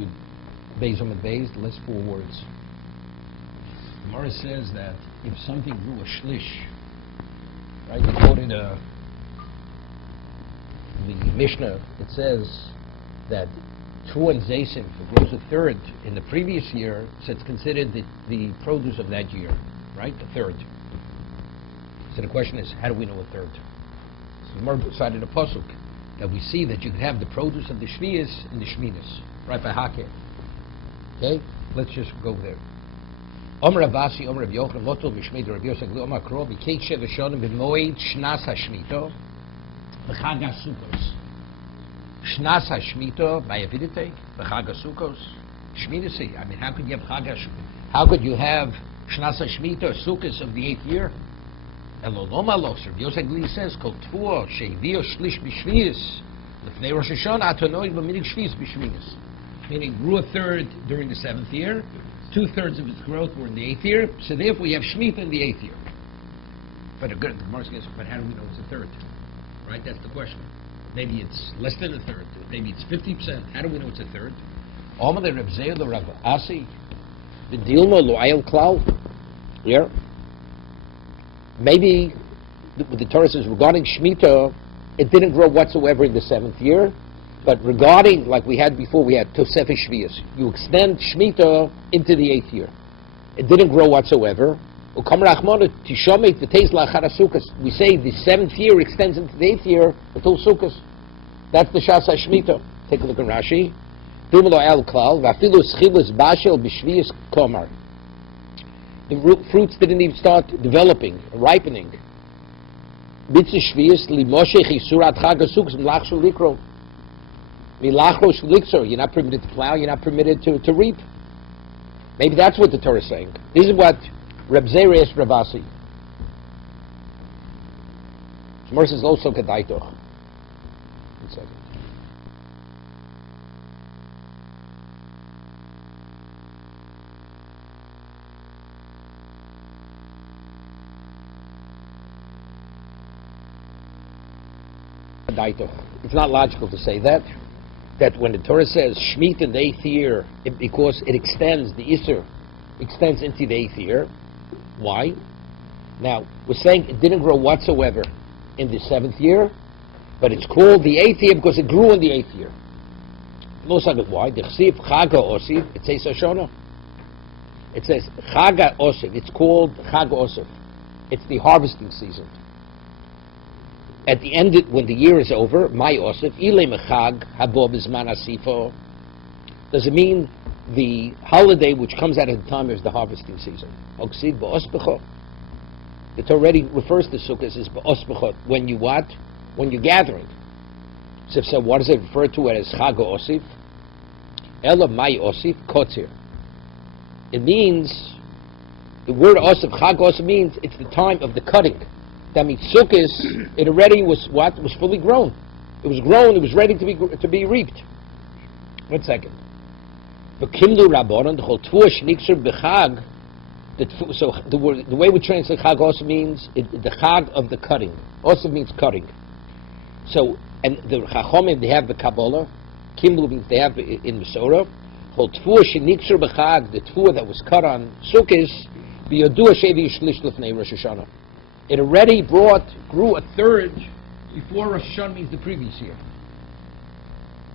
you Beis on the Beis, the last 4 words. Gemara says that if something grew a shlish, right? You quoted the Mishnah. It says that True and Zaysim, if it grows a third in the previous year, so it's considered the produce of that year, right? A third. So the question is, how do we know a third? So the Gemara cited a pasuk that we see that you have the produce of the Shviyas and the Shminas, right by Hakeh. Okay, let's just go there. Omer Avasi, Omer Rav Yochanan, Lotol B'Shmid Rav Yosef, Omer Kro, B'Keit Sheva Shonim B'Moed Shnas HaShmito, B'Chag HaSukkos. Shnas HaShmito, B'Yavidite, B'Chag HaSukkos, Shmidasi. I mean, how could you have Shnas HaShmito, Sukkos of the 8th year? Eloloma Los, Rav Yosef Gli says, Kol Tfuo, Sheivio Shlish B'Shviyas, L'fnei Rosh Hashanah, Atonoi B'Minig Shviyas B'Shviyas. Meaning grew a third during the 7th year, 2/3 of its growth were in the 8th year, so therefore we have Shemitah in the 8th year. But the Gemara says, but how do we know it's a third? Right, that's the question. Maybe it's less than a third, maybe it's 50%. How do we know it's a third? Omar Reb Zeir the Rav Asi, the Dilma Lo'ayel Klal. Yeah. Maybe the Torah says regarding Shemitah, it didn't grow whatsoever in the 7th year. But regarding, like we had before, we had Tosefes Shviyas. You extend Shemitah into the 8th year. It didn't grow whatsoever. We say the 7th year extends into the 8th year until Sukkot. That's the Shas HaShemitah. Take a look at Rashi. The fruits didn't even start developing, ripening. You're not permitted to plow, you're not permitted to reap. Maybe that's what the Torah is saying. This is what Reb Zeir asked Rav Asi. Gemara says, Lo so kadaitoch. 1 second. It's not logical to say that when the Torah says Shemitah in the 8th year, because it extends, the Isser extends into the 8th year. Why? Now, we're saying it didn't grow whatsoever in the 7th year, but it's called the 8th year because it grew in the 8th year. Why? It says Hashanah. It says Chaga Osif. It's called Chaga Osif. It's the harvesting season. At the end, when the year is over, my Osif, Ile Mechag, Habo Bizman Asifo, does it mean the holiday which comes out at the time is the harvesting season? Oksid Ba'osbecho. It already refers to Sukkot as Ba'osbecho. When you what? When you're gathering. So what does it refer to as Chag Osif? Ela Mai Osif Kotzir. It means, the word Osif, Chag Osif means it's the time of the cutting. That means Sukkot, it already was what? It was fully grown. It was grown, it was ready to be reaped. 1 second. So the way we translate Chag also means the Chag of the cutting. Also means cutting. So, and the Chachomim, they have the Kabbalah. Kimlu means they have in the Torah. The tfuah that was cut on Sukkot, it already grew a third before Rosh Hashanah, means the previous year.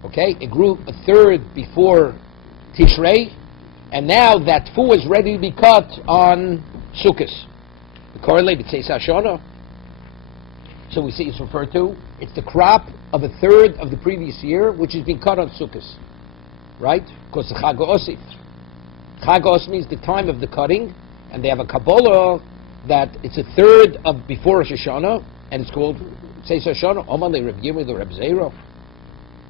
Okay? It grew a third before Tishrei, and now that tfuah is ready to be cut on Sukkot. The correlate, it says Hashanah. So we see it's referred to, it's the crop of a third of the previous year, which has been cut on Sukkot. Right? Because the Chag Osif. Chag Osif means the time of the cutting, and they have a Kabbalah that it's a third of before Rosh Hashanah, and it's called, it says Hashanah, Omalei Reb Yirmi the Reb Zeiro.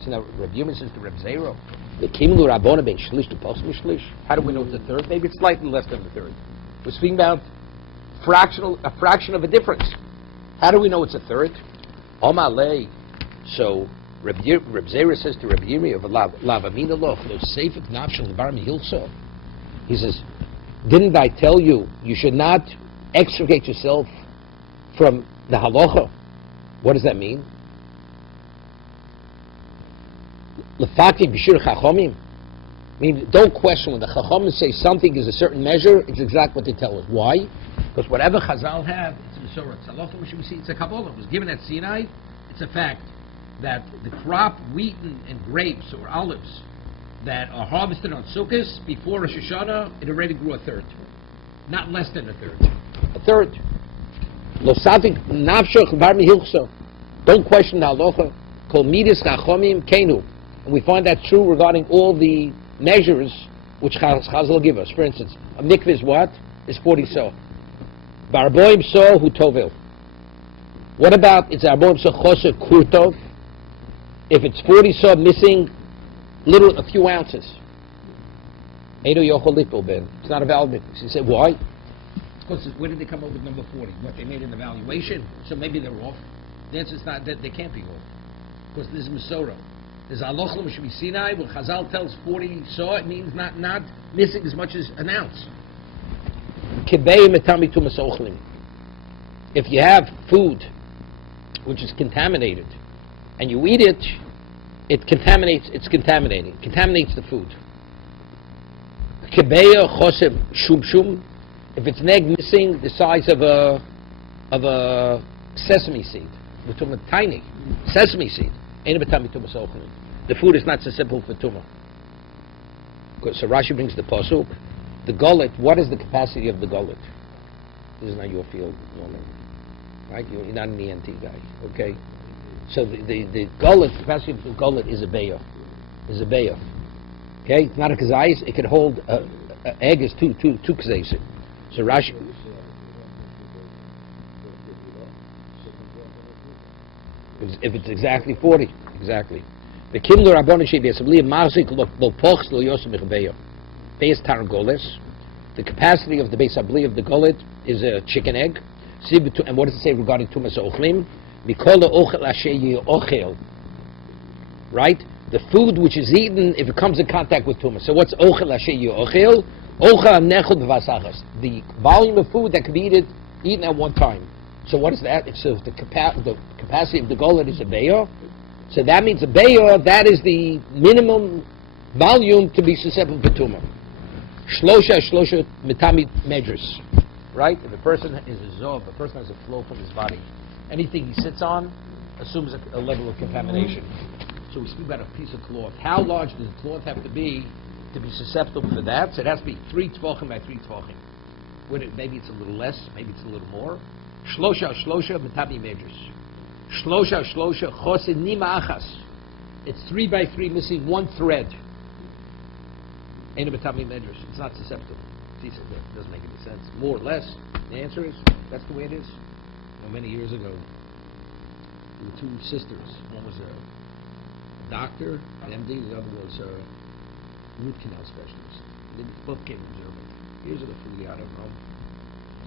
So now Reb Yirmi says the Reb Zeiro. The Kimlu Rabbona ben Shlish to Posmi Shlish. How do we know it's a third? Maybe it's slightly less than a third. We're speaking about a fraction of a difference. How do we know it's a third? Omalei. So Reb Zeiro says to Reb Yirmi of Lavamina Loch, no Seifik Nafshel Bar Mihilso. He says, didn't I tell you should not extricate yourself from the halacha? What does that mean? Lefaki b'shir chachomim. I mean, don't question when the Chacham say something is a certain measure, it's exactly what they tell us. Why? Because whatever Chazal have, it's Masorah, it's Halacha, which we see, it's a Kabbalah. It was given at Sinai, it's a fact that the crop, wheat and grapes or olives that are harvested on Sukkot before Rosh Hashanah, it already grew a third. Not less than a third. A third. Lo satik nafshach bar mihilchso. Don't question the halacha. Kol midas chachomim kenu. And we find that true regarding all the measures which Chazal give us. For instance, a mikveh is what? Is 40 so. Barboim so hu tovil. What about it's arboim so choser kurtov? If it's 40 so missing a few ounces. Edo yochol little ben. It's not a valid mikveh. You say why? Because where did they come up with number 40? What, they made an evaluation? So maybe they're off. The answer is not that they can't be off. Because this is Masorah. There's Aloch L'Moshe Sinai, when Chazal tells 40 saw, it means not missing as much as an ounce. If you have food which is contaminated and you eat it, it's contaminating. It contaminates the food. Kebeya chosem shum. If it's missing the size of a sesame seed, we're talking about tiny sesame seed. The food is not so simple for tumah. So Rashi brings the pasuk. The gullet. What is the capacity of the gullet? This is not your field, woman. Right? You're not an ENT guy. Okay. So the gullet, capacity of the gullet is a beya. Okay. It's not a kazayis. It can hold an egg is two kazayis. So Rashi. If it's exactly 40, exactly. The kimlu rabbanu shei b'asabli marzik lo pochs lo yosem mechabeya. Beis targoles. The capacity of the beis abli of the gullet is a chicken egg. And what does it say regarding tumas ochlim? Mikol ochel asher ochel. Right? The food which is eaten if it comes in contact with tumas. So what's ochel asher ochel? Ochel nechol b'vasachas. The volume of food that can be eaten at one time. So what is that? It's the capacity of the gullet is a beya. So that means a beya, that is the minimum volume to be susceptible to tumah. Shlosha mitami medris. Right? If a person is a zoh, if a person has a flow from his body, anything he sits on assumes a level of contamination. So we speak about a piece of cloth. How large does the cloth have to be susceptible for that? So it has to be 3 tvachim by 3 tvachim. Maybe it's a little less, maybe it's a little more. Shlosha mitami medris. Shlosha chosin nima achas. It's 3 by 3 missing one thread. Ain't a mitami medris. It's not susceptible. It doesn't make any sense. More or less. The answer is that's the way it is. Well, many years ago, there were 2 sisters. One was a doctor, an MD. The other was a root canal specialist. They both came from Germany. Years ago, flew out of Rome.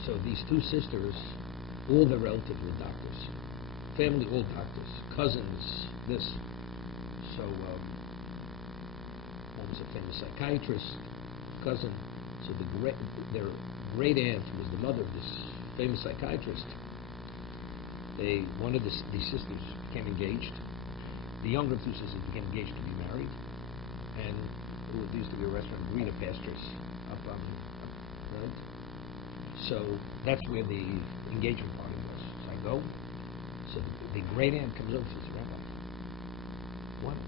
So these 2 sisters, all their relatives were doctors. Family, all doctors. Cousins, this. So, one was a famous psychiatrist, cousin. So their great aunt was the mother of this famous psychiatrist. One of these sisters became engaged. The younger of 2 sisters became engaged to be married. And there used to be a restaurant, Greener Pastures, up right? So that's where the engagement party was. So I go. So the great aunt comes over and says, Rabbi,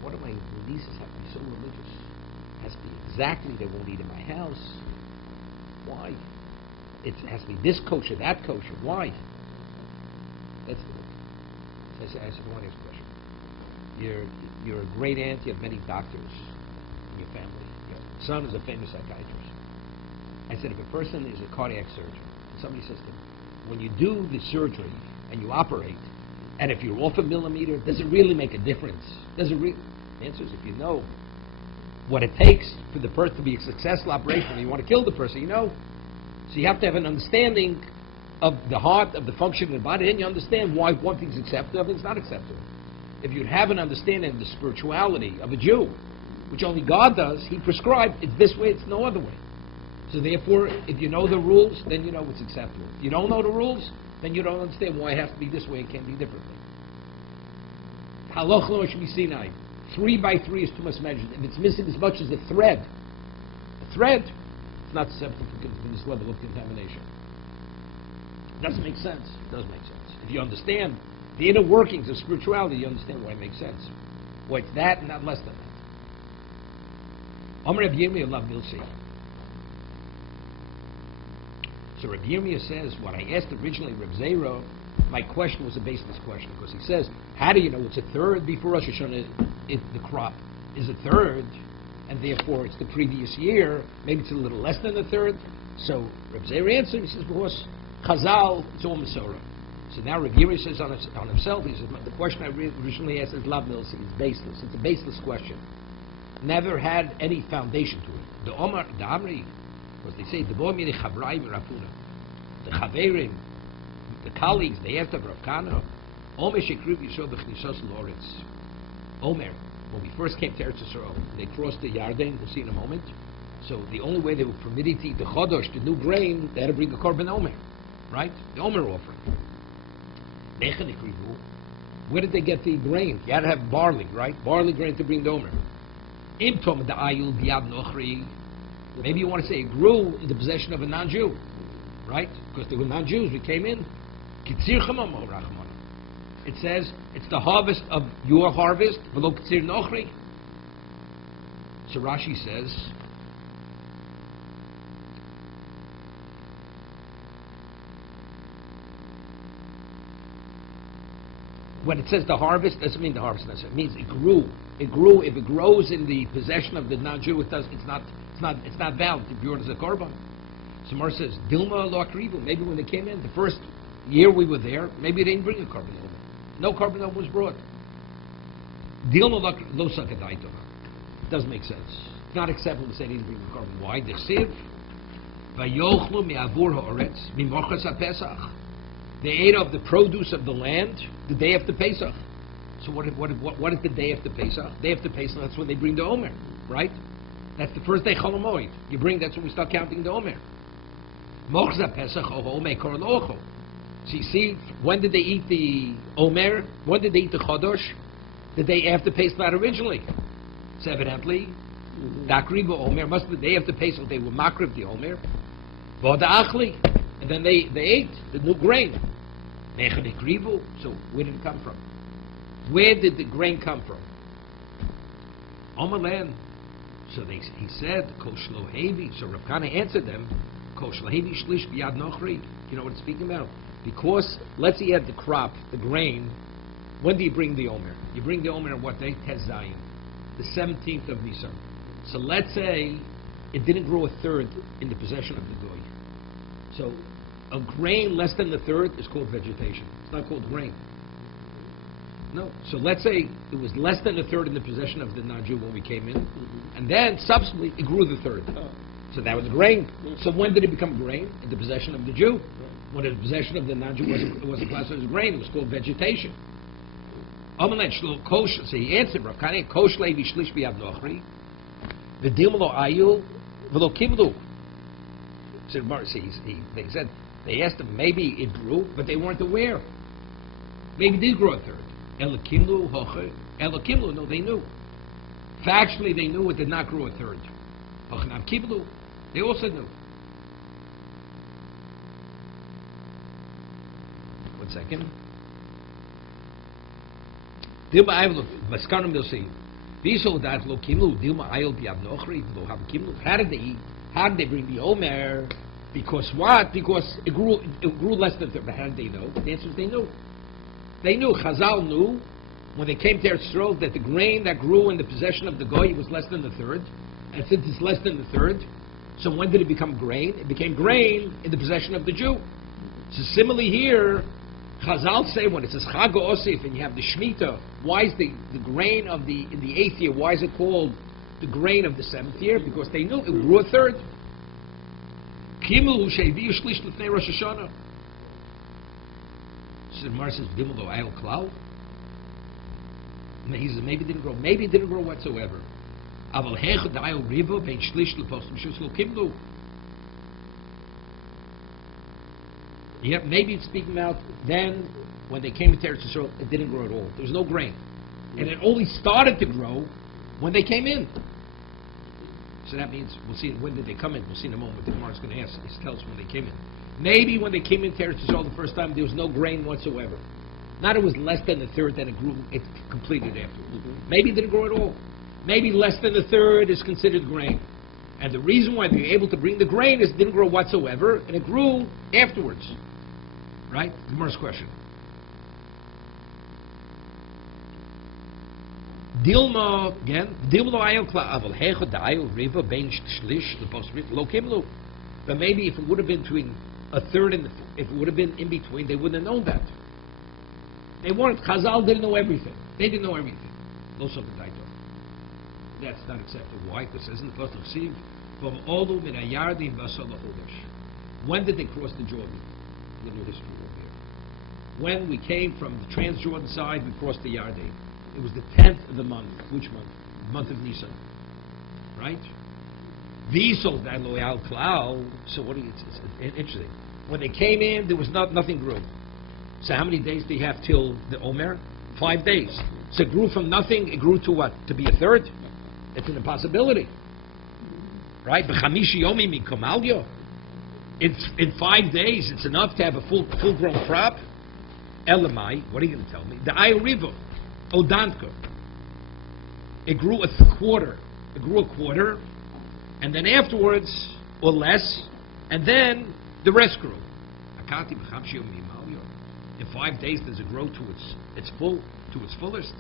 what do my nieces have to be so religious? It has to be exactly, they won't eat in my house. Why? It has to be this kosher, that kosher. Why? That's the look. So I said, I want to ask a question. You're a great aunt, you have many doctors in your family. Your son is a famous psychiatrist. I said, if a person is a cardiac surgeon, and somebody says to him, when you do the surgery and you operate, and if you're off a millimeter, does it really make a difference? The answer is, if you know what it takes for the person to be a successful operation, and you want to kill the person, you know. So you have to have an understanding of the heart, of the function of the body, and you understand why one thing's acceptable, other thing's not acceptable. If you'd have an understanding of the spirituality of a Jew, which only God does, He prescribed, it's this way, it's no other way. So therefore, if you know the rules, then you know what's acceptable. If you don't know the rules, then you don't understand why it has to be this way and can't be differently. Haloch lo Sinai. 3 by 3 is too much measured. If it's missing as much as a thread, thread, it's not susceptible to this level of contamination. It doesn't make sense. It does make sense. If you understand the inner workings of spirituality, you understand why it makes sense. Why it's that and not less than that. Amar Rabbi Yirmiyah Lav Milsi. So Rabbi Yirmiyah says, what I asked originally, Reb Zera, my question was a baseless question, because he says, how do you know it's a third before Rosh Hashanah if the crop is a third, and therefore it's the previous year, maybe it's a little less than a third? So Reb Zera answered, he says, because Chazal, it's all Masorah. So now Rabbi Yirmiyah says on himself, he says, the question I originally asked is Lav Milsi, it's baseless. It's a baseless question. Never had any foundation to it. The Omar, the Amri, because they say, the Chaverim, the colleagues, they have to have Rav Kana, Omer Shekriv Yisrael B'chnisas Loretz. Omer, when we first came to Eretz Yisrael, they crossed the Yarden, we'll see in a moment. So the only way they were permitted to eat the Chodosh, the new grain, they had to bring a Korban Omer, right? The Omer offering. Where did they get the grain? You had to have barley, right? Barley grain to bring the Omer. Imtom the Ayul Biad Nochri. Maybe you want to say it grew in the possession of a non-Jew, right? Because they were non-Jews. We came in. It says it's the harvest of your harvest. V'lo Kitzir Nochri. So Rashi says, when it says the harvest, doesn't mean the harvest necessarily. It means it grew. It grew. If it grows in the possession of the non-Jew, it's not valid to be brought as a korban. So Mar says, Dilma lo akrivu. Maybe when they came in, the first year we were there, maybe they didn't bring a korban. No korban was brought. Dilma lo sakadaito. It doesn't make sense. It's not acceptable to say they didn't bring a korban. Why? Dechsiv vayochlu me'avur ha'oretz mimochas ha'pesach. They ate of the produce of the land the day after Pesach. So what is the day after Pesach? Day after Pesach, that's when they bring the Omer, right? That's the first day Chol Hamoed. That's when we start counting the Omer. Mochza Pesach oho mekor locho. So you see, when did they eat the Omer? When did they eat the Chodosh? The day after Pesach, not originally. So evidently, Dakriba Omer must be the day after Pesach. They were makriv the Omer. Voda Achli. And then they ate the new grain. So where did it come from? Where did the grain come from? Omerlan. So he said, Koshlo Hevi. So Rav Kana answered them, Koshlo Hevi Shlish B'yad Nochri. You know what it's speaking about? Because let's say you had the crop, the grain. When do you bring the Omer? You bring the Omer on what day? Tez Zayin, the 17th of Nisan. So let's say it didn't grow a third in the possession of the goy. So a grain less than the third is called vegetation. It's not called grain. No. So let's say it was less than a third in the possession of the non-Jew when we came in, and then subsequently it grew the third. So that was grain. So when did it become grain? In the possession of the Jew. When the possession of the non-Jew wasn't classified as grain, it was called vegetation. So he answered, Rav Kana, Kosh Levi Shlish B'yad Nochri, V'dilmelo Ayul, V'lo Kivlu. They said, they asked them, maybe it grew, but they weren't aware. Maybe it did grow a third. Elokimlu, hoche. Elokimlu, no, they knew. Factually, they knew it did not grow a third. Hochnam kiblu, they also knew. One second. Dilma ayel, maskanam they'll say, Visol dat lo kimlu, Dilma ayel biad nochri, lo ham kimlu. How did they eat? How did they bring the Omer? Because what? Because it grew less than third. But how did they know? The answer is they knew. They knew. Chazal knew when they came to Eretz Yisrael that the grain that grew in the possession of the goy was less than the third. And since it's less than the third, so when did it become grain? It became grain in the possession of the Jew. So similarly here, Chazal say when it says Chag Osif and you have the Shemitah, why is the grain of in the 8th year, why is it called the grain of the 7th year? Because they knew it grew a third. Kimel Sheiviyu Shlish Lefnei Rosh Hashanah. So the Mar says, Dimel Lo Ayel Klau. He says, maybe it didn't grow. Maybe it didn't grow whatsoever. Aval Hechad Ayel Rivo Bein Shlish Lepostim Shus Lo Kimlu. Yeah, maybe it's speaking about then when they came to Eretz Yisrael, it didn't grow at all. There was no grain. And it only started to grow when they came in. So that means we'll see when did they come in. We'll see in a moment. The Gemara is going to ask. He tells us when they came in. Maybe when they came in to Eretz Yisrael the first time, there was no grain whatsoever. Not it was less than the third that it grew. It completed afterwards. Maybe it didn't grow at all. Maybe less than the third is considered grain. And the reason why they were able to bring the grain is it didn't grow whatsoever, and it grew afterwards. Right? The Gemara's question. Dilma again. Dilma ayel kla'avel hechad ayel riva bein shlish the post lo kimlu. But maybe if it would have been between a third and if it would have been in between, they wouldn't have known that. They weren't. Chazal didn't know everything. They didn't know everything. No something like that. That's not acceptable. Why? Because it says in the first of Siv, from Olu min hayardim v'asol ha'chodesh. When did they cross the Jordan? Little history over here. When we came from the Trans-Jordan side, we crossed the Yarden. It was the 10th of the month. Which month? The month of Nisan. Right? V'isol dan loyal klal. So what do you? It's interesting. When they came in, there was nothing grew. So how many days do you have till the Omer? 5 days. So it grew from nothing. It grew to what? To be a third? It's an impossibility. Right? B'chamishi yomi mikomalyo. In 5 days, it's enough to have a full-grown crop. Elamai, what are you going to tell me? The ayorivo, odanko. It grew a quarter. It grew a quarter, and then afterwards, or less, and then the rest grew. Akati b'chamishi yomi malyo. In 5 days, does it grow to its fullest?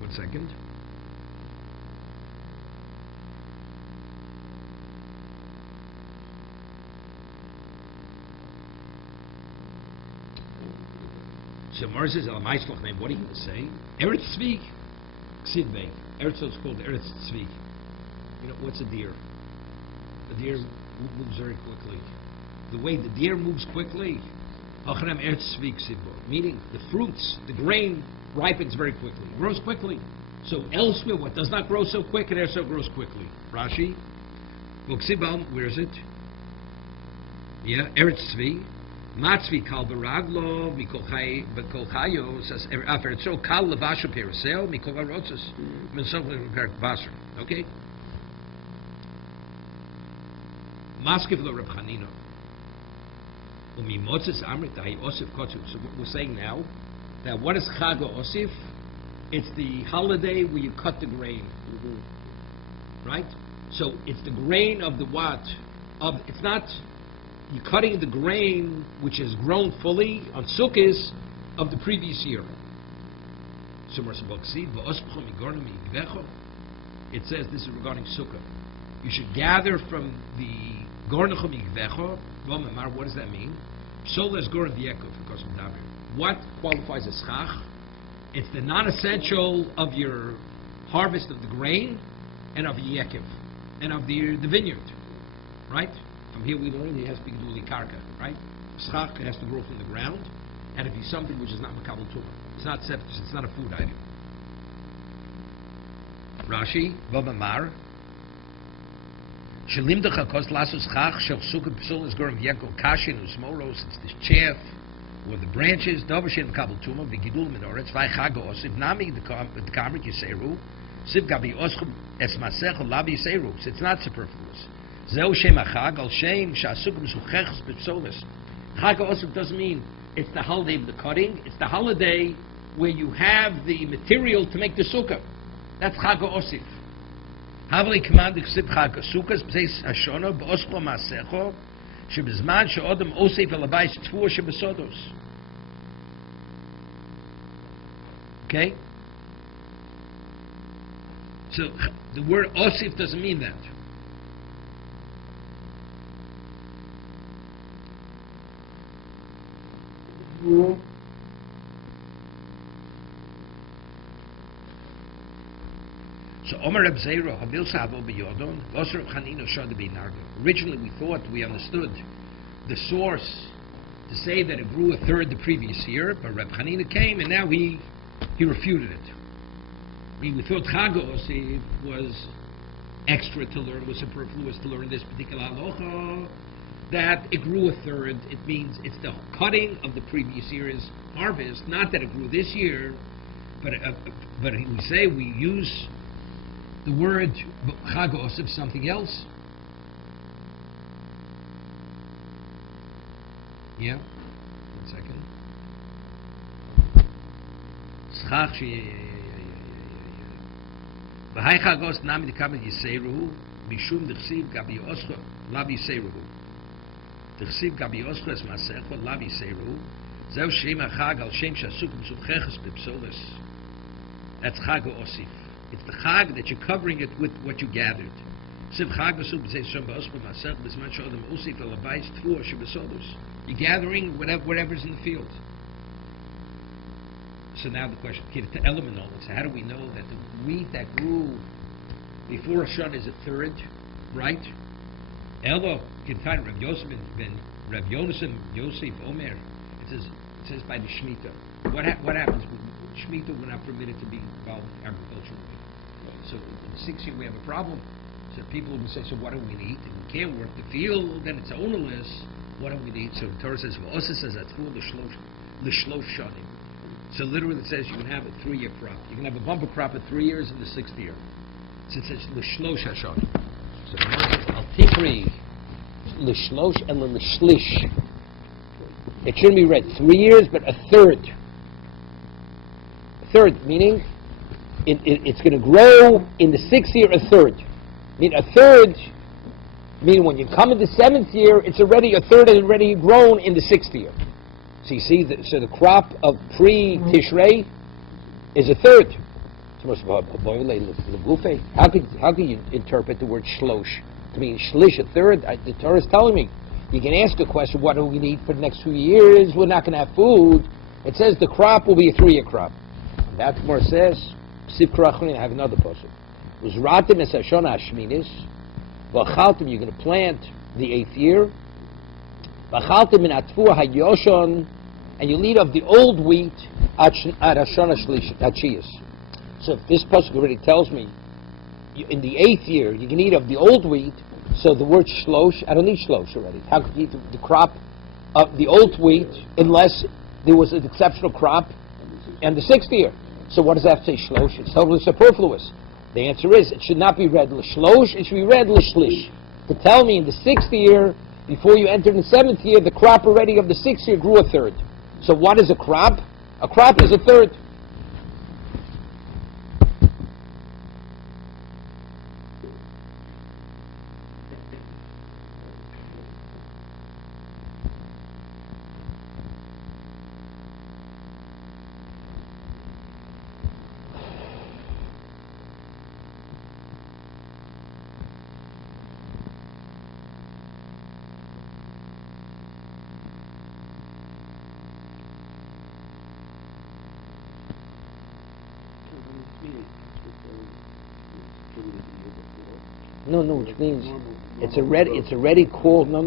1 second. So Mar says, what are you going to say? Eretz Tzvi, Ksidbei. Eretz is called Eretz Tzvi. You know, what's a deer? The deer moves very quickly. The way the deer moves quickly, meaning the fruits, the grain ripens very quickly, grows quickly. So elsewhere, what does not grow so quick, it also grows quickly. Rashi, where is it? Yeah, Eretz Tzvi. Matzvi kal beraglo mikol chayo says aferetzo kal levashu periseo mikol harotzes mensovle perk vaser. Okay. Maskiv lo Reb Chanina. Umimotzes amrit dahi osif kotzu. So what we're saying now, that what is Chag Osif? It's the holiday where you cut the grain. Right? So it's the grain of the what? It's not. You're cutting the grain which is grown fully on Sukkot of the previous year. It says this is regarding Sukkah. You should gather from the Gornachom Yigvecho. What does that mean? What qualifies as Chach? It's the non-essential of your harvest of the grain and of Yekiv and of the vineyard. Right? From here we learn it has to be duly karka, right? Schach has to grow from the ground, and if it's something which is not makabel tumah, it's not septus, it's not a food item. Rashi, Vavamar, Shalim dechakos lasus chach shel sukkah psul is gorim v'yekol kashin usmoros. It's the chaff or the branches. Dovashin makabel tumah v'gidul minoretz v'chag osif nami the kamrik yiseru siv gabi oschum es masech lavi yiseru. It's not superfluous. Zeu shem achag al shem shasukim sucheches b'psolis. Chag Osif doesn't mean it's the holiday of the cutting. It's the holiday where you have the material to make the sukkah. That's Chag Osif. Havli commanded ksib Chag Sukkahs b'seis hashona b'oscho masecho shebizman she'odem osif elabayis tfuah shebesodos. Okay. So the word Osif doesn't mean that. So Omer Reb Zera Havil Savo B'Yodon V'Oser Reb Chanina Shad B'Nargo. Originally, we thought we understood the source to say that it grew a third the previous year, but Reb Chanina came and now he refuted it. We thought Chag Osif was extra to learn, was superfluous to learn this particular halacha. That it grew a third, it means it's the cutting of the previous year's harvest, not that it grew this year, but we say we use the word Chag Osif something else. Yeah. 1 second. Schach V'hai Chag Os Nami Dekamet Yiseiruhu Mishum D'chsiv Gabi Oscho Lav Yiseiruhu D'chsiv Gabi Oscho Es Masecho Lav Yiseiruhu Zeu Shem HaChag Al Shem Shasuk M'Subcheches B'Psoles. That's Chag Osif. It's the Chag that you're covering it with what you gathered. Siv Chag V'Sub B'Zei Shem B'Oscho Masech B'Zman Shodem Osif El Abayis Tfuah Shebesolos. You're gathering whatever's in the field. So now the question, the element knowledge. How do we know that the wheat that grew before Rosh Hashanah is a third, right? Elo Kintan Rav Yosef ben Rav Yonasim Yosef Omer. It says by the Shemitah. What happens with Shemitah? We're not permitted to be involved agriculturally. So in the 6th year we have a problem. So people will say, so what do we need? If we can't work the field, then it's ownerless. What do we need? So the Torah says, "V'osa says atful l'shlosh shanim." So literally it says you can have a 3-year crop. You can have a bumper crop at 3 years in the 6th year. So it says l'shlosh hashanim. So the Gemara says al tikri l'shlosh and l'shlish. It shouldn't be read 3 years, but a third. A third, meaning it's going to grow in the 6th year a third. I mean a third. Meaning when you come in the 7th year, it's already a third and already grown in the 6th year. So you see, so the crop of pre-Tishrei is a third. How can you interpret the word shlosh to mean shlish, a third? The Torah is telling me. You can ask a question, what do we need for the next few years? We're not going to have food. It says the crop will be a 3-year crop. And that more says, I have another pasuk. Uzratim es hashana hashminis. V'achaltim, you're going to plant the 8th year. V'achaltim min atfuah hayoshon, and you lead of the old wheat at Hashana Shlish. So if this pasuk already tells me in the 8th year you can eat of the old wheat, so the word shlosh, I don't need shlosh already. How could you eat the crop of the old wheat unless there was an exceptional crop in the 6th year? So what does that have to say shlosh? It's totally superfluous. The answer is, it should not be read l'shlosh, it should be read l'shlish. To tell me in the 6th year, before you enter in the 7th year, the crop already of the 6th year grew a third. So what is a crop? A crop is a third. No, which means it's already called. No.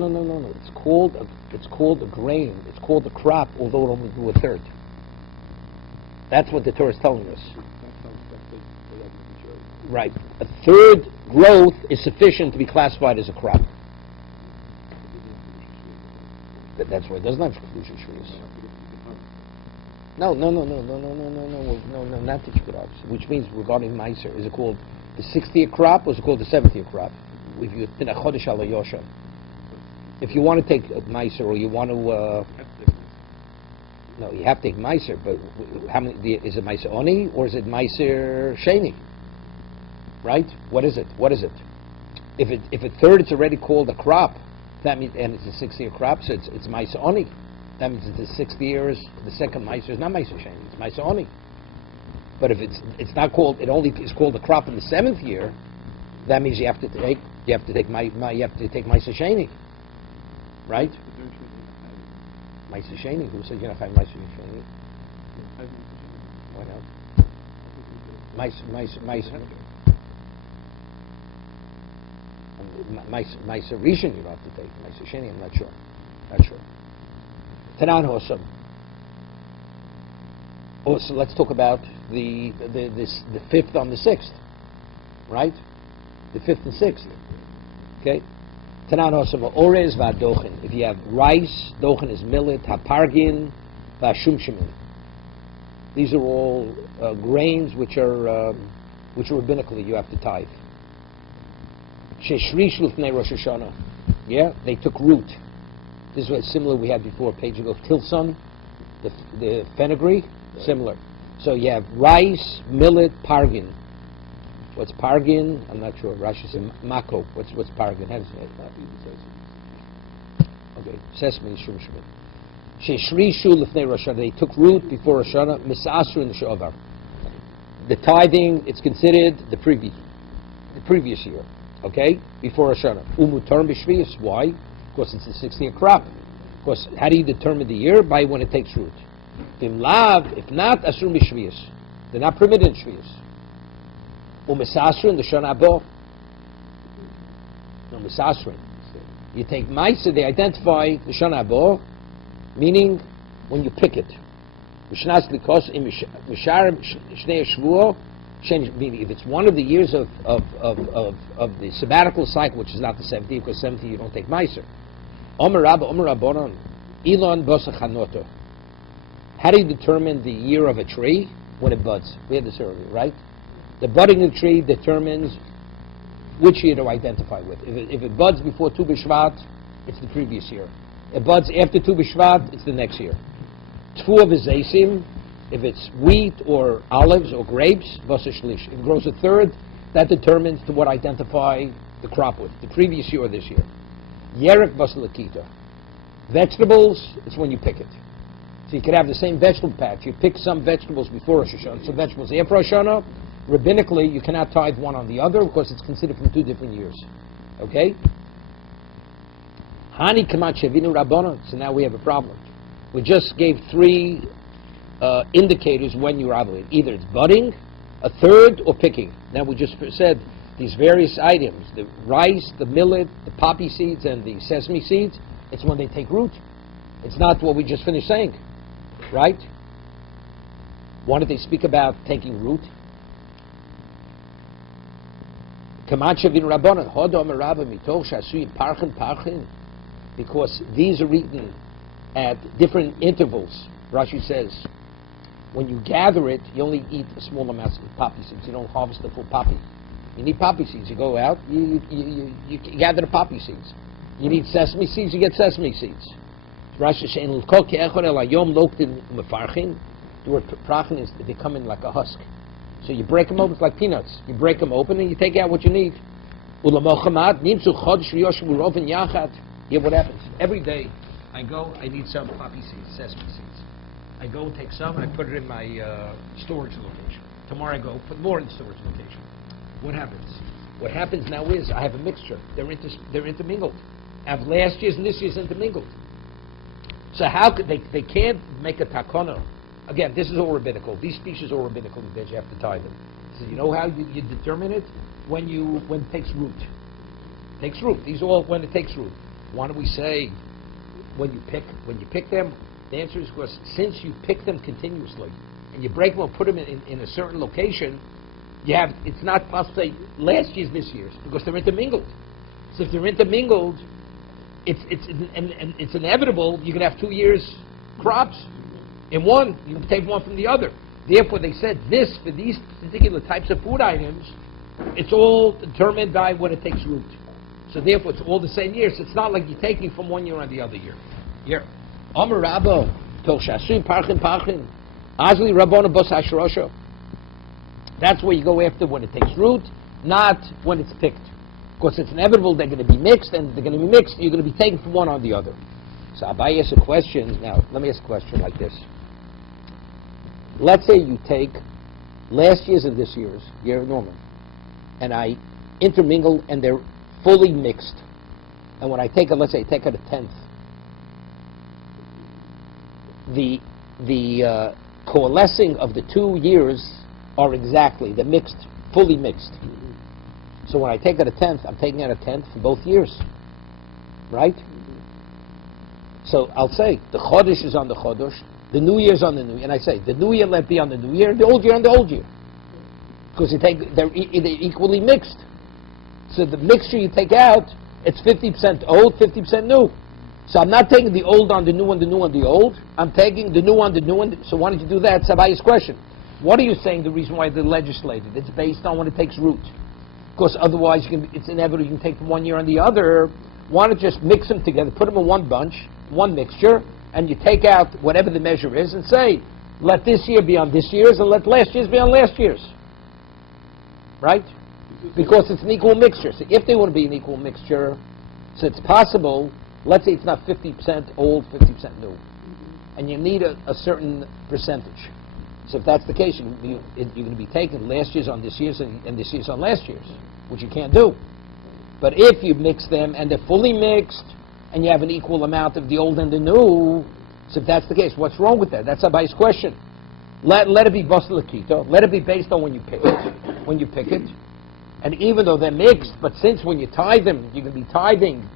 It's called a grain. It's called a crop, although it only grew a third. That's what the Torah is telling us. Right. A third growth is sufficient to be classified as a crop. That's why it doesn't have Kedusha trees. No, not the crops. Which means regarding Meiser, is it called the 6th year crop or is it called the 7th year crop? If you want to take a Meiser or you want to, no, you have to take Meiser. But how many? Is it Meiser Oni or is it Meiser Sheni? Right? What is it? If a third is already called a crop, that means, and it's a 6th year crop, so it's Meiser Oni. That means that the 6th year is the second Meiser is not Meiser Sheni, it's Meiser Oni. But if it's not called, it only is called a crop in the 7th year, that means you have to take Meiser Sheni, right? Meiser Sheni. Who said you're not having Meiser Sheni? Why not? Meiser Rishon you don't have to take. Meiser Sheni, I'm not sure. Tanan Hosam. So let's talk about the 5th on the 6th, right? The 5th and 6th. Okay. Tanan Hosam Orez va'Dochen. If you have rice, Dochen is millet, Hapargin, va'Shumshemin. These are all grains which are rabbinically you have to tithe. Sheshrish Lufnei Rosh Hashanah. Yeah, they took root. This was similar we had before a page ago. Tilson, the fenugreek, similar. So you have rice, millet, pargin. What's pargin? I'm not sure. Rashi says mako. What's pargin? How does it? Okay, sesame, shum shum. Sheshrishu Lufnei Rosh Hashanah. They took root before Rosh Hashanah. Misasru in the Shovar. The tithing, it's considered the previous year. Okay, before Rosh Hashanah. Umutarm b'shviyas. Why? Because it's the 6th-year crop. Because how do you determine the year? By when it takes root. If not, asur b'shviyas. They're not permitted in shviyas. Umisasru in the Shana Abo. No, misasru. You take Maisa, they identify the Shana Abo, meaning when you pick it. Mishnas likos im mishar shnei shvuo. Meaning, if it's one of the years of the sabbatical cycle, which is not the 70th, because 70th you don't take Meiser. Omer Rabba, Omer Rabbanon, Elon Bosa Chanoto. How do you determine the year of a tree? When it buds. We had this earlier, right? The budding of the tree determines which year to identify with. If it buds before Tu B'Shvat, it's the previous year. If it buds after Tu B'Shvat, it's the next year. Tfu of Zaysim, if it's wheat or olives or grapes, Bosa Shlish. If it grows a third, that determines to what identify the crop with, the previous year or this year. Yerek Bosa Lakita. Vegetables, it's when you pick it. So you could have the same vegetable patch. You pick some vegetables before Rosh Hashanah, some vegetables after Rosh Hashanah. Rabbinically, you cannot tithe one on the other because it's considered from 2 different years. Okay? Hani Kamat Shevinu Rabbanon. So now we have a problem. We just gave 3 indicators when you're obligated. Either it's budding, a third, or picking. Now we just said these various items, the rice, the millet, the poppy seeds, and the sesame seeds, it's when they take root. It's not what we just finished saying. Right? Why did they speak about taking root? Because these are eaten at different intervals. Rashi says, when you gather it, you only eat a small amount of poppy seeds. You don't harvest the full poppy. You need poppy seeds. You go out, you gather the poppy seeds. You need sesame seeds, you get sesame seeds. Rashi says, the word prachin is they come in like a husk. So you break them open, it's like peanuts. You break them open and you take out what you need. Hear what happens. Every day I go, I need some poppy seeds, sesame seeds. I go take some and I put it in my storage location. Tomorrow I go put more in the storage location. What happens? What happens now is I have a mixture. They're intermingled. I have last year's and this year's intermingled. So how could they can't make a takana. Again, this is all rabbinical. These species are all rabbinical that you have to tie them. So you know how you determine it? When it takes root. It takes root. These are all when it takes root. Why don't we say when you pick them? The answer is because since you pick them continuously and you break them or put them in a certain location, it's not possible to say last year's this year's because they're intermingled. So if they're intermingled, it's inevitable you can have 2 years crops in one. You can take one from the other. Therefore, they said this for these particular types of food items, it's all determined by when it takes root. So therefore, it's all the same year. So it's not like you're taking from one year on the other year. Here, Amar Rabba, Tel Shasim Parchin Parchin, Azli Rabbona Bos Hashrosha. That's where you go after when it takes root, not when it's picked. Because it's inevitable they're going to be mixed, and they're going to be mixed, you're going to be taking from one on the other. So Abai asks a question. Now, let me ask a question like this. Let's say you take last year's and this year's, year normal, and I intermingle and they're fully mixed. And when I take it, let's say I take it a tenth, the coalescing of the 2 years are exactly, they're mixed, fully mixed. So when I take it a tenth, I'm taking out a tenth for both years. Right? So I'll say, the Chodesh is on the Chodesh, the New Year's on the New Year, and I say, the New Year let be on the New Year, the Old Year on the Old Year. Because they're equally mixed. So the mixture you take out, it's 50% old, 50% new. So I'm not taking the old on the new on the new on the old. I'm taking the new on the new one. So why don't you do that? Sabaya's question. What are you saying the reason why they legislated? It's based on when it takes root. Because otherwise it's inevitable you can take from one year on the other. Why not just mix them together, put them in one bunch, one mixture, and you take out whatever the measure is and say, let this year be on this year's and let last year's be on last year's. Right? Because it's an equal mixture. So if they want to be an equal mixture, so it's possible, let's say it's not 50% old, 50% new. And you need a certain percentage. So if that's the case, you're going to be taking last year's on this year's and this year's on last year's, which you can't do. But if you mix them and they're fully mixed and you have an equal amount of the old and the new, so if that's the case, what's wrong with that? That's Abai's question. Let it be basel akito. Let it be based on when you pick it. When you pick it. And even though they're mixed, but since when you tie them, you're going to be tithing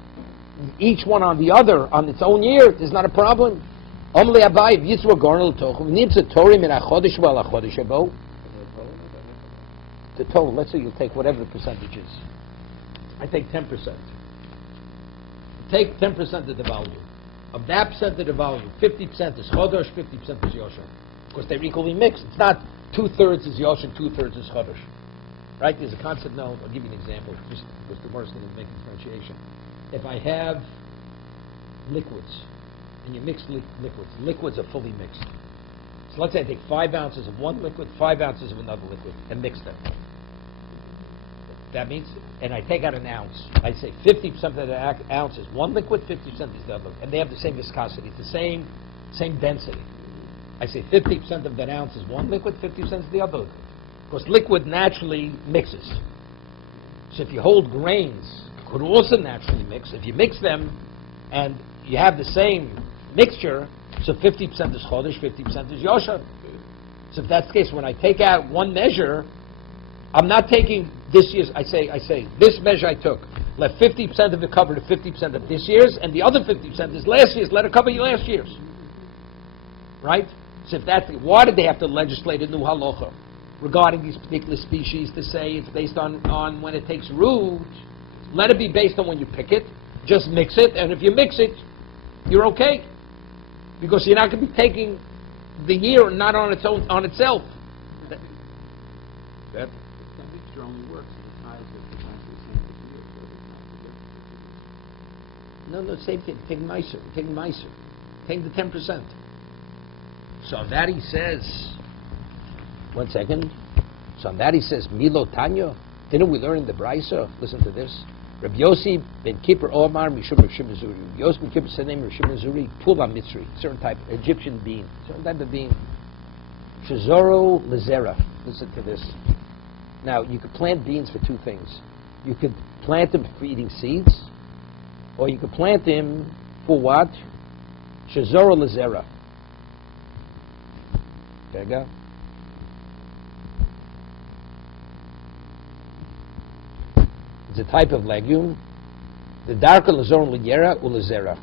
each one on the other on its own year, there's not a problem. Omle Abai Yisra Garnel Toch needs a Torah min a chodesh vel a chodesh abo. The total, let's say you'll take whatever the percentage is. I take 10%. Take 10% of the value. Of that percent of the value, 50% is chodesh, 50% is yosher. Because they're equally mixed. It's not 2/3 is yosher, 2/3 is chodesh. Right? There's a concept. No, I'll give you an example. Just because the worst thing is making differentiation. If I have liquids, and you mix liquids are fully mixed. So let's say I take 5 ounces of one liquid, 5 ounces of another liquid, and mix them. That means, and I take out an ounce. I say 50% of the ounce is one liquid, 50% is the other, and they have the same viscosity, it's the same density. I say 50% of that ounce is one liquid, 50% is the other liquid. Because liquid naturally mixes. So if you hold grains, could also naturally mix. If you mix them and you have the same mixture, so 50% is chodesh, 50% is yosher. So if that's the case, when I take out one measure, I'm not taking this year's, I say, this measure I took, let 50% of it cover the 50% of this year's, and the other 50% is last year's, let it cover your last year's. Right? So if that's, why did they have to legislate a new halacha regarding these particular species to say it's based on when it takes root? Let it be based on when you pick it, just mix it, and if you mix it, you're okay. Because you're not going to be taking the year not on its own, on itself. That mixture only works if the ties are precisely the same as year, so it's not No, same thing. Take Meiser. Take the 10%. So on that he says, one second. So on that he says, Milo Tanya. Didn't we learn in the Brisa? Listen to this. Rabbi Yossi ben Kippur Omar Mishum Rav Shimon Zuri. Rabbi Yossi ben Kippur said name Rav Shimon Zuri Pula Mitzri, certain type Egyptian bean, certain type of bean. Shazoro Lezera. Listen to this. Now you could plant beans for two things. You could plant them for eating seeds, or you could plant them for what? Shazoro Lezera. There you go. It's a type of legume. The darker lazoron liyera ulazera.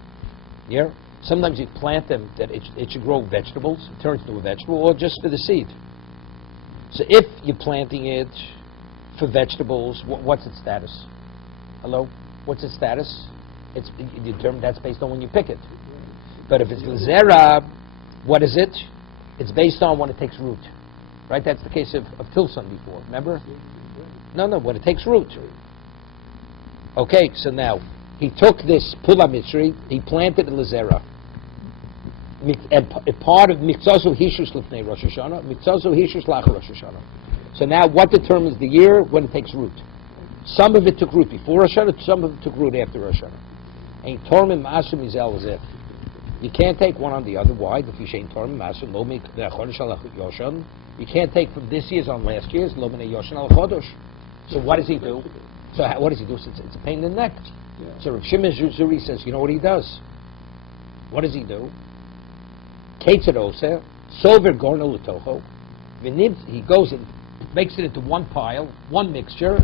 Yeah? Sometimes you plant them that it should grow vegetables, it turns into a vegetable, or just for the seed. So if you're planting it for vegetables, what's its status? Hello? What's its status? It's determined, that's based on when you pick it. But if it's lazera, what is it? It's based on when it takes root. Right? That's the case of Tilson before. Remember? No, when it takes root. Okay, so now, he took this Pula Mitzri, he planted in Lazera. And part of Mikzazu Hishus Lifnei Rosh Hashanah, Mikzazu Hishus Lach Rosh Hashanah. So now, what determines the year? When it takes root. Some of it took root before Rosh Hashanah, some of it took root after Rosh Hashanah. Ein Tormim Masum Izel Zeh. You can't take one on the other. Why? If you ain't Tormim Masum, Lo Mik Chodesh Al Yoshan. You can't take from this year's on last year's, Lo Mine Yoshan Al Chodesh. So what does he do? So what does he do? It's a pain in the neck. Yeah. So Rav Shimon Zuri says, you know what he does? What does he do? Ketzerose, Sover Gorno Lutoho. He goes and makes it into one pile, one mixture.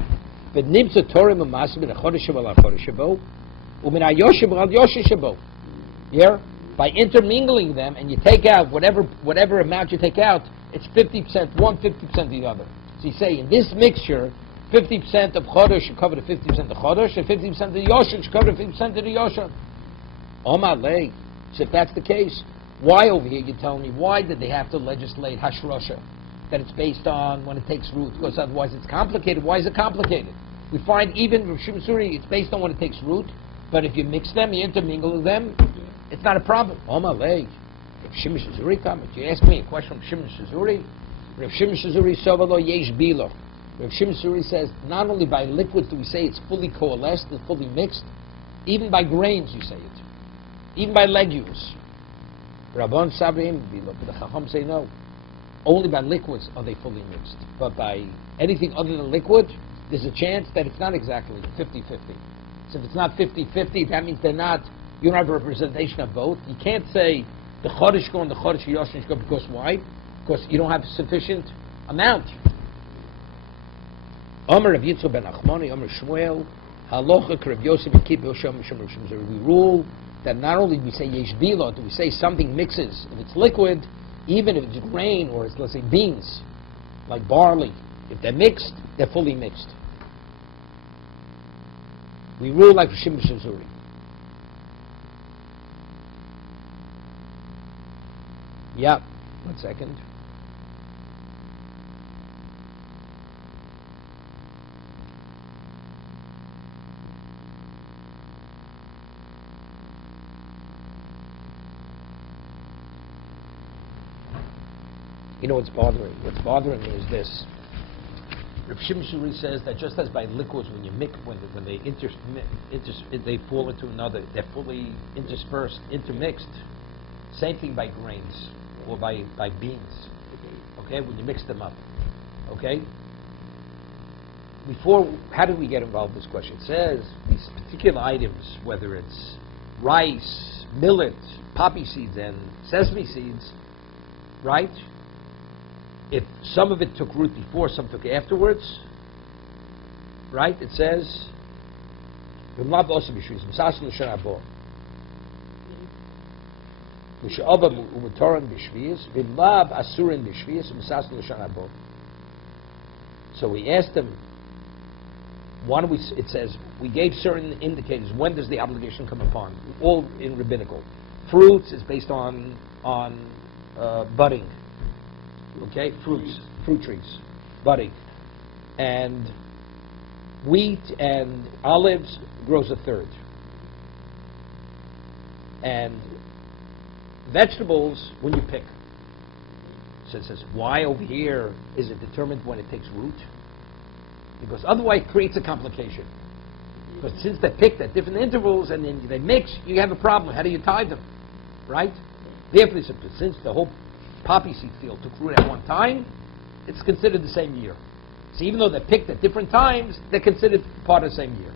Yeah? By intermingling them, and you take out whatever amount you take out, it's 50% one, 50% the other. So you say, in this mixture, 50% of Chodesh should cover the 50% of Chodesh, and 50% of the Yoshan should cover the 50% of the Yoshan. Omalei. So if that's the case, why over here you're telling me, why did they have to legislate Hashrosha? That it's based on when it takes root, because otherwise it's complicated. Why is it complicated? We find even Rav Shimon Suri, it's based on when it takes root, but if you mix them, you intermingle them, it's not a problem. Omalei. Rav Shimon Suri comment. You ask me a question from Shimon Suri. Rav Shimon Suri Sovalo Yesh Bilo. Rav Shimon Suri says, not only by liquids do we say it's fully coalesced and fully mixed, even by grains you say it. Even by legumes. Rabban Sabrim Bilo, but the Chacham say no. Only by liquids are they fully mixed. But by anything other than liquid, there's a chance that it's not exactly 50-50. So if it's not 50-50, that means you don't have a representation of both. You can't say the Chodesh go and the Chodesh Yoshin go, because why? Because you don't have sufficient amount. Omer Rav Yitzchak ben Achmoni, Omer Shmuel, Halacha Rav Yosef and Kibbutz Shem Shem. We rule that not only do we say Yesh Bilo, do we say something mixes, if it's liquid, even if it's grain or it's, let's say, beans, like barley, if they're mixed, they're fully mixed. We rule like Shimon Shazuri. Yeah, 1 second. You know what's bothering? What's bothering me is this. Rav Shimon Shuri says that just as by liquids, when you mix, when they fall into another, they're fully interspersed, intermixed. Same thing by grains or by beans. Okay, when you mix them up. Okay. Before, how did we get involved in this question? It says these particular items, whether it's rice, millet, poppy seeds, and sesame seeds, right? If some of it took root before, some took afterwards, right? It says, so we asked them, it says, we gave certain indicators. When does the obligation come upon? All in rabbinical. Fruits is based on budding. Okay, fruit trees, budding, and wheat and olives grows a third, and vegetables when you pick. So it says, why over here is it determined when it takes root? Because otherwise it creates a complication. Because since they're picked at different intervals and then they mix, you have a problem. How do you tie them, right? Therefore, since the whole poppy seed field took root at one time, it's considered the same year. So even though they're picked at different times, they're considered part of the same year.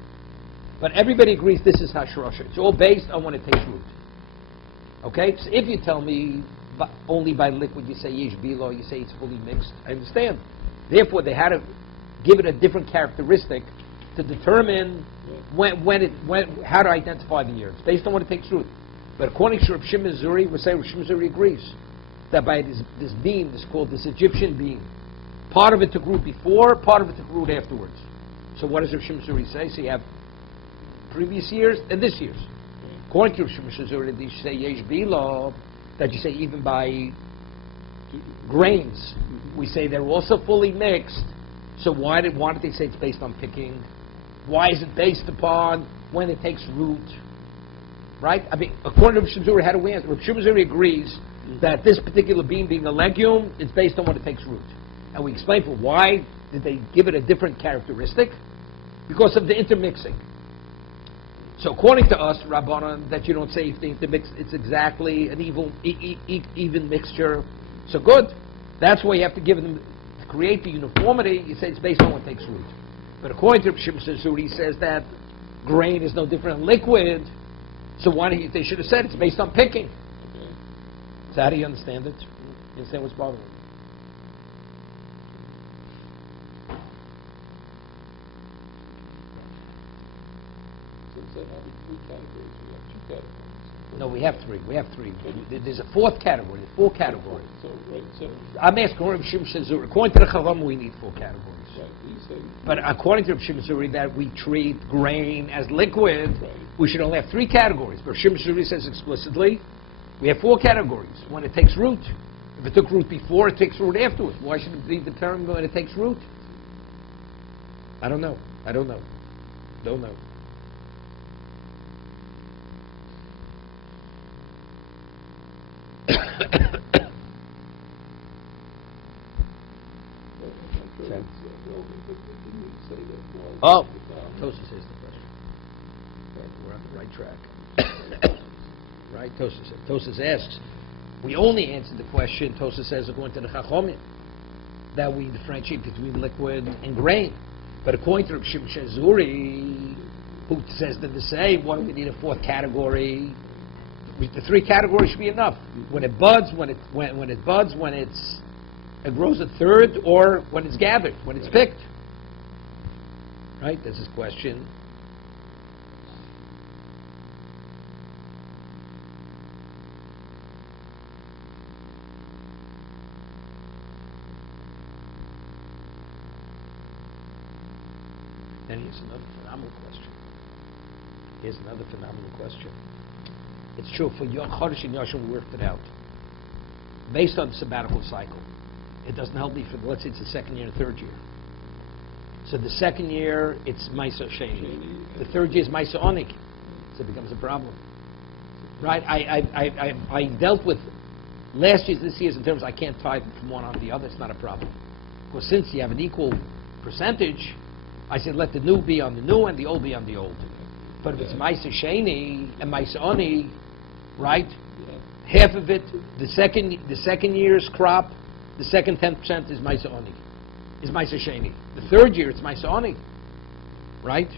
But everybody agrees this is Hashrosha. It's all based on when it takes root. Okay? So if you tell me only by liquid you say Yesh Bilo, you say it's fully mixed, I understand. Therefore, they had to give it a different characteristic to determine how to identify the year. It's based on when it takes root. But according to Rav Shimon Zuri, we say Rav Shimon Zuri agrees that by this bean, this Egyptian bean, part of it took root before, part of it took root afterwards. So what does Rav Shimon Zuri say? So you have previous years and this year's. According to Rav Shimon Zuri, you say Yesh Bilo, that you say even by grains, we say they're also fully mixed. So why did they say it's based on picking? Why is it based upon when it takes root? Right? I mean, according to Rav Shimon Zuri, how do we answer? Rav Shimon Zuri agrees that this particular bean being a legume, it's based on when it takes root. And we explain for why did they give it a different characteristic? Because of the intermixing. So according to us, Rabbanan, that you don't say if they intermix, it's exactly an even mixture. So good. That's why you have to give them, to create the uniformity, you say it's based on when it takes root. But according to Shimon Suri, he says that grain is no different than liquid. So why don't they should have said it's based on picking. So how do you understand it? You understand what's bothering you? So have three categories. We have two categories. No, we have three. There's a fourth category. There's four categories. So I'm asking Rav Shimon Zuri. According to the Chacham, we need four categories. right, he said, But according to Rav Shimon Zuri, that we treat grain as liquid, we should only have three categories. But Rav Shimon Zuri says explicitly, we have four categories. When it takes root. If it took root before, it takes root afterwards. Why should it be the term when it takes root? I don't know. Don't know. Oh, Tosa says the question. We're on the right track. Right? Tosa asks, we only answered the question, Tosa says, according to the Chachomim, that we differentiate between liquid and grain. But according to Rav Shimon Zuri, who says that the same, why do we need a fourth category? The three categories should be enough. When it buds, when it grows a third, or when it's gathered, when it's picked. Right? That's his question. Then here's another phenomenal question. It's true, for Chodesh and Yashim we worked it out. Based on the sabbatical cycle. It doesn't help me for, let's say it's the second year and third year. So the second year, it's Maisa Sheni. The third year is Maisa Onik. So it becomes a problem. Right? I dealt with last year's, this year's in terms I can't tie from one on the other. It's not a problem. Because since you have an equal percentage, I said let the new be on the new and the old be on the old. But if it's Maisa Sheni and Maisa Oni, right? Half of it, the second year's crop, the second 10% is Maisa Oni, is Maisa Sheni. The third year it's Maisa Oni, right?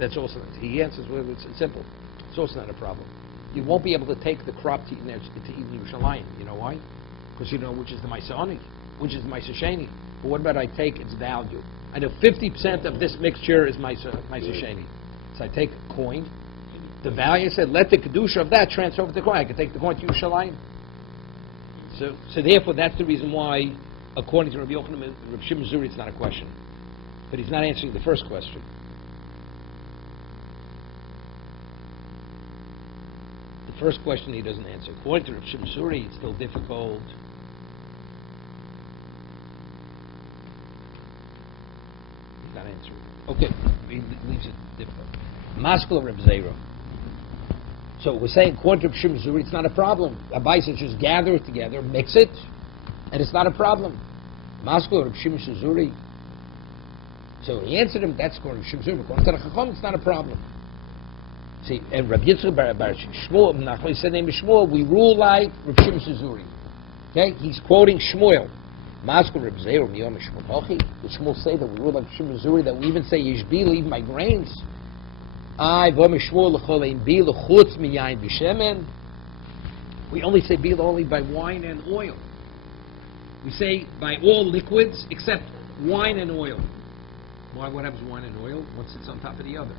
That's also, he answers, well, it's simple. It's also not a problem. You won't be able to take the crop to Yerushalayim. You know why? Because you know which is the Maisa Oni, which is the Maisa Sheni. But what about I take its value? I know 50% of this mixture is Maisa Sheni. So I take a coin. The value said, let the Kedusha of that transfer over to the coin. I can take the coin to Yerushalayim. So therefore, that's the reason why, according to Rabbi Yochanan and Rabbi Shimon Zuri, it's not a question. But he's not answering the first question. The first question he doesn't answer. According to Rabbi Shimon Zuri, it's still difficult. He's not answering. Okay, he leaves it difficult. Maskul Reb Zera. So we're saying, according to Reb Shimon Zuri, it's not a problem. Abai says just gather it together, mix it, and it's not a problem. Maskul Reb Shimon Zuri. So he answered him, that's according to Reb Shimon Zuri. According to the Chacham, it's not a problem. See, and Reb Yitzchak Bar Shmuel, Nachman said name is Shmuel, we rule like Reb Shimon Zuri. Okay? He's quoting Shmuel. Maskul Reb Zera, Miyom Shmuel Hochi. Did Shmuel say that we rule like Shimon Zuri, that we even say Yishbil, even by grains? We only say bil only by wine and oil. We say by all liquids except wine and oil. Why? What happens to wine and oil? One sits on top of the other.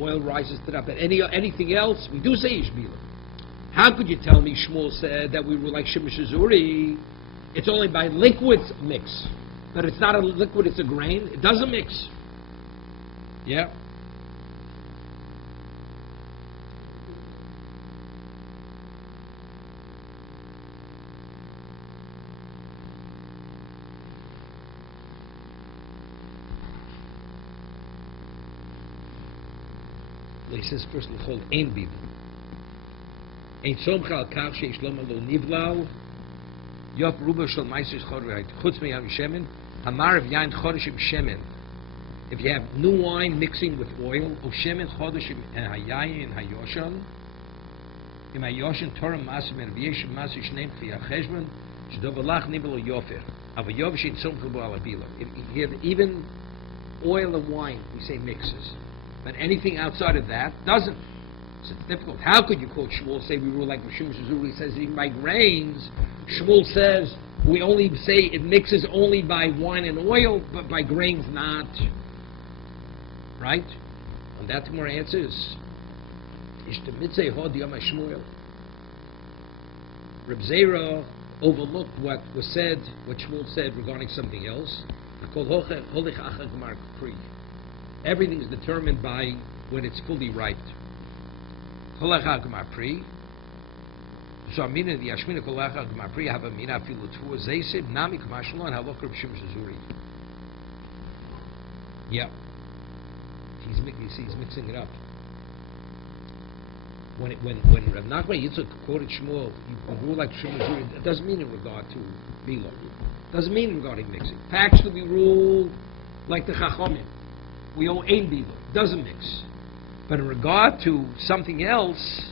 Oil rises to the top. But anything else, we do say ishbila. How could you tell me Shmuel said that we were like Shimon Zuri? It's only by liquids mix. But it's not a liquid, it's a grain. It doesn't mix. Yeah? He says first l'chol ein bib. Ein tzomcha al kach sheish lo malo nivlal yop ruba shel meises chodreit chutz meyam shemen hamar v'yain chodesh im shemen. If you have new wine mixing with oil, o shemen chodesh im hayayin hayoshan im hayoshan torah masim and v'yesh masim shneim kfi hacheshbon shdovalach nivlo yofer ava yov shein tzomcha bo alabila. If you have even oil and wine, we say mixes. But anything outside of that doesn't. So it's difficult. How could you quote Shmuel, say we rule like Shimon Zuri says even by grains? Shmuel says we only say it mixes only by wine and oil, but by grains not. Right? And that Gemara answers Ishtemitzei hod yom Shmuel. Reb Zera overlooked what was said, what Shmuel said regarding something else. Everything is determined by when it's fully ripe. So Amina the Yashmina Kolacha Gmapri have a mina filu tfu zeisib nami k'mashlon halok Reb Shimon Zuri. Yeah, he's mixing it up. When Rav Nachman Yitzchak quoted Shmuel, you rule like Shimon Zuri. It doesn't mean in regard to Bilo. Doesn't mean regarding mixing. Factually, we rule like the Chachomim. We owe ein Bilo. Doesn't mix. But in regard to something else.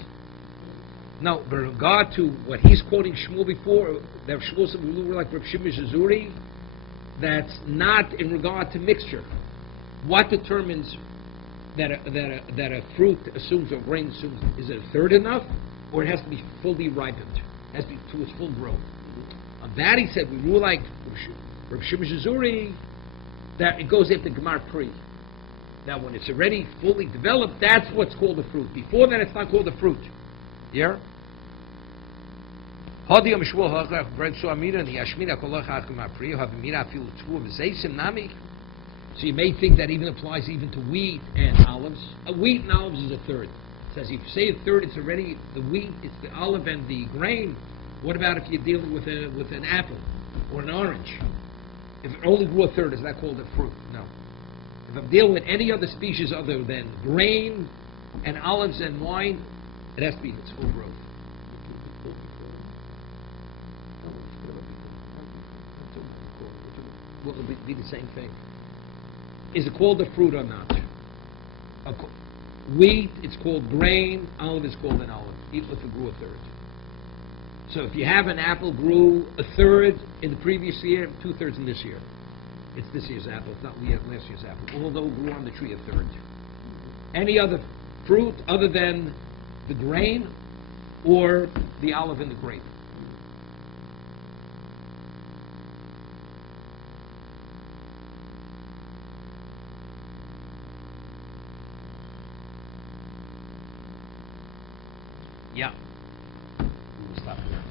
No, but in regard to what he's quoting Shmuel before, that Shmuel said we rule like Reb Shimon Zuri, that's not in regard to mixture. What determines that a fruit assumes or grain assumes? Is it a third enough, or it has to be fully ripened? It has to be to its full growth. On that he said we rule like Reb Shimon Zuri, that it goes after Gemar Pri. Now when it's already fully developed, that's what's called a fruit. Before that, it's not called a fruit. Yeah? So you may think that even applies even to wheat and olives. Wheat and olives is a third. It says if you say a third, it's already the wheat, it's the olive and the grain. What about if you're dealing with an apple or an orange? If it only grew a third, is that called a fruit? No. If I'm dealing with any other species other than grain and olives and wine, it has to be its full growth. Well, it'll be the same thing. Is it called a fruit or not? Wheat, it's called grain. Olive is called an olive, even if it grew a third. So if you have an apple grew a third in the previous year, 2/3 in this year. It's this year's apple. It's not last year's apple. Although it grew on the tree a third. Any other fruit other than the grain or the olive and the grape? Yeah. We'll stop here.